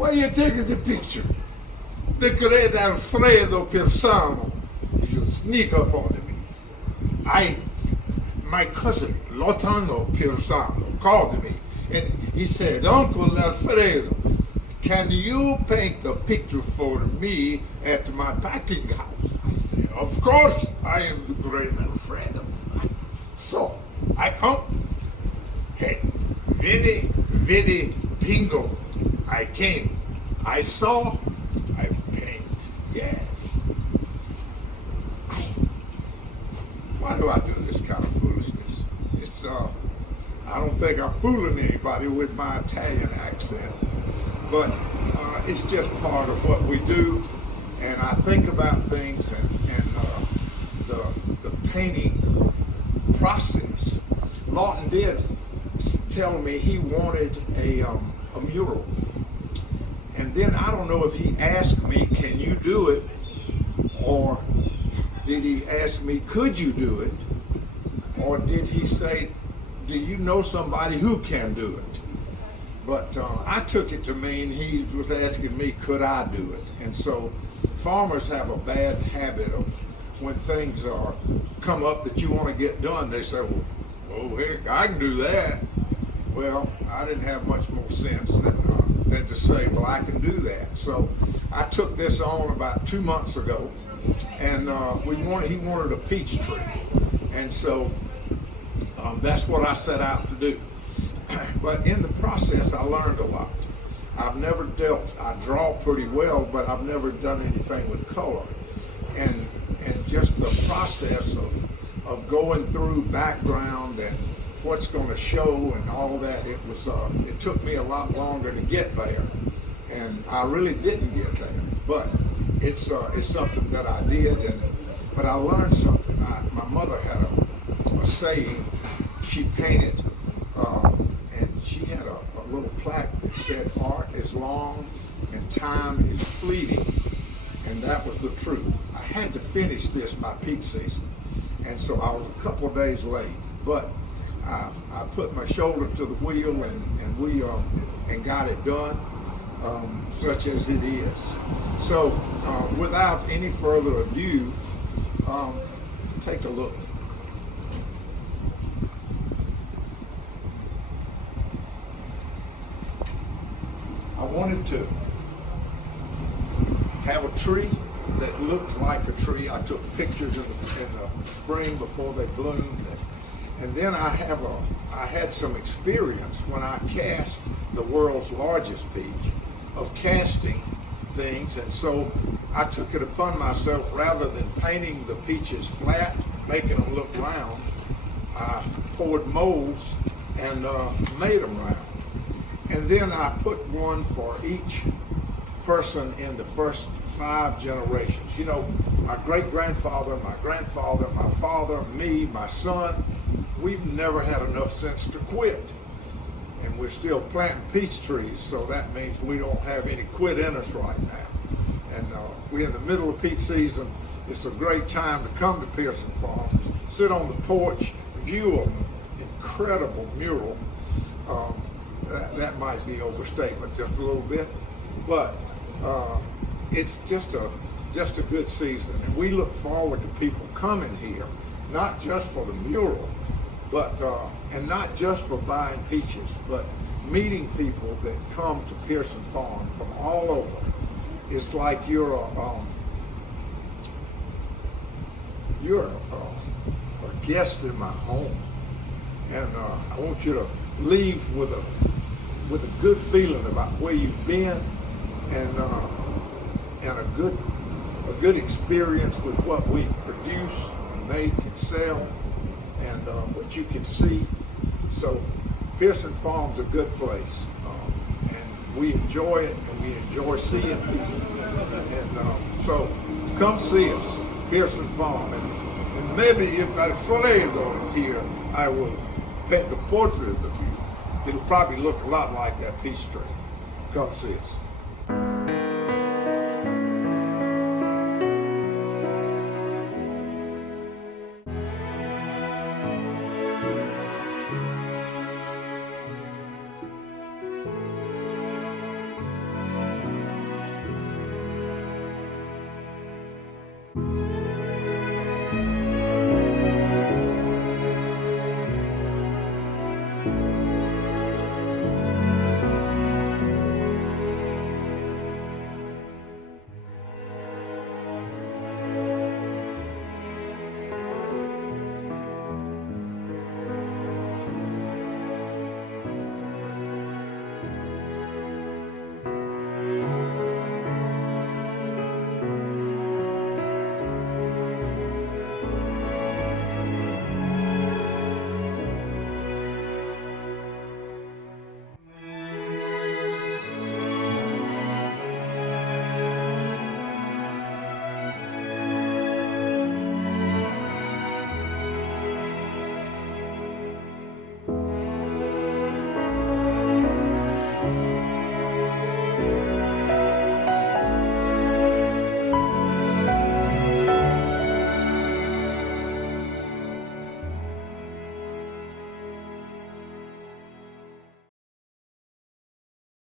Why you taking the picture? The great Alfredo Pearson. You sneak up on me. My cousin, Lotano Pearson, called me and he said, Uncle Alfredo, can you paint the picture for me at my packing house? I said, of course, I am the great Alfredo. So hey, Vinny, bingo. I came, I saw, I paint, yes. Why do I do this kind of foolishness? It's, I don't think I'm fooling anybody with my Italian accent, but it's just part of what we do, and I think about things and the painting process. Lawton did tell me he wanted a mural, and then I don't know if he asked me, can you do it, or did he ask me, could you do it, or did he say, do you know somebody who can do it? But I took it to mean he was asking me, could I do it? And so farmers have a bad habit of when things come up that you want to get done, they say, well, heck, I can do that. Well, I didn't have much more sense than to say, well, I can do that. So I took this on about 2 months ago, and he wanted a peach tree. And so that's what I set out to do. But in the process, I learned a lot. I draw pretty well, but I've never done anything with color. And just the process of going through background and what's going to show and all that, it took me a lot longer to get there. And I really didn't get there, but it's something that I did, but I learned something. My mother had a saying. She painted, and she had a little plaque that said, art is long and time is fleeting, and that was the truth. I had to finish this by peak season, and so I was a couple of days late, but I put my shoulder to the wheel and got it done, such as it is. So without any further ado, take a look. I wanted to have a tree that looked like a tree. I took pictures in the spring before they bloomed, and then I had some experience when I cast the world's largest peach of casting things, and so I took it upon myself, rather than painting the peaches flat and making them look round, I poured molds and made them round. And then I put one for each person in the first 5 generations. You know, my great-grandfather, my grandfather, my father, me, my son, we've never had enough sense to quit. And we're still planting peach trees, so that means we don't have any quit in us right now. And we're in the middle of peach season. It's a great time to come to Pearson Farms, sit on the porch, view an incredible mural. That might be overstatement just a little bit, but it's just a good season, and we look forward to people coming here, not just for the mural, but and not just for buying peaches, but meeting people that come to Pearson Farm from all over. It's like you're a guest in my home, and I want you to leave with a good feeling about where you've been, and a good experience with what we produce and make and sell, and what you can see. So Pearson Farm's a good place, and we enjoy it, and we enjoy seeing people. And so come see us, Pearson Farm, and maybe if Alfredo is here, I will paint a portrait of you. It'll probably look a lot like that peach tree. Come see us.